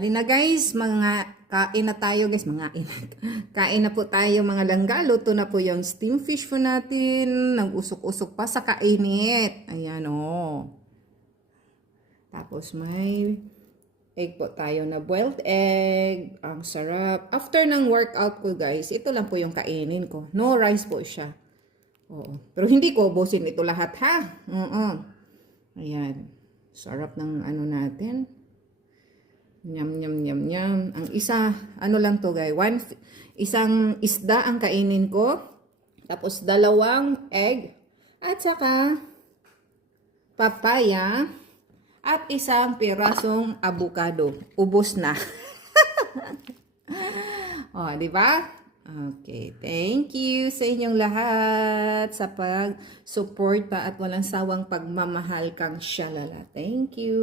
Halina guys, kain na tayo guys, kain na po tayo mga langga. Luto na po yung steam fish po natin. Nag-usok-usok pa sa kainit. Ayan o. Tapos may egg po tayo na boiled egg. Ang sarap. After ng workout ko guys, ito lang po yung kainin ko. No rice po siya. Oo. Pero hindi ko ubusin ito lahat ha. Ayan. Sarap ng ano natin. Nyam, nyam, nyam, nyam. Ang isa, ano lang to guys, isang isda ang kainin ko. Tapos dalawang egg. At saka papaya. At isang pirasong avocado. Ubos na. O, di ba? Okay, thank you sa inyong lahat sa pag-support pa at walang sawang pagmamahal kang Shalala. Thank you.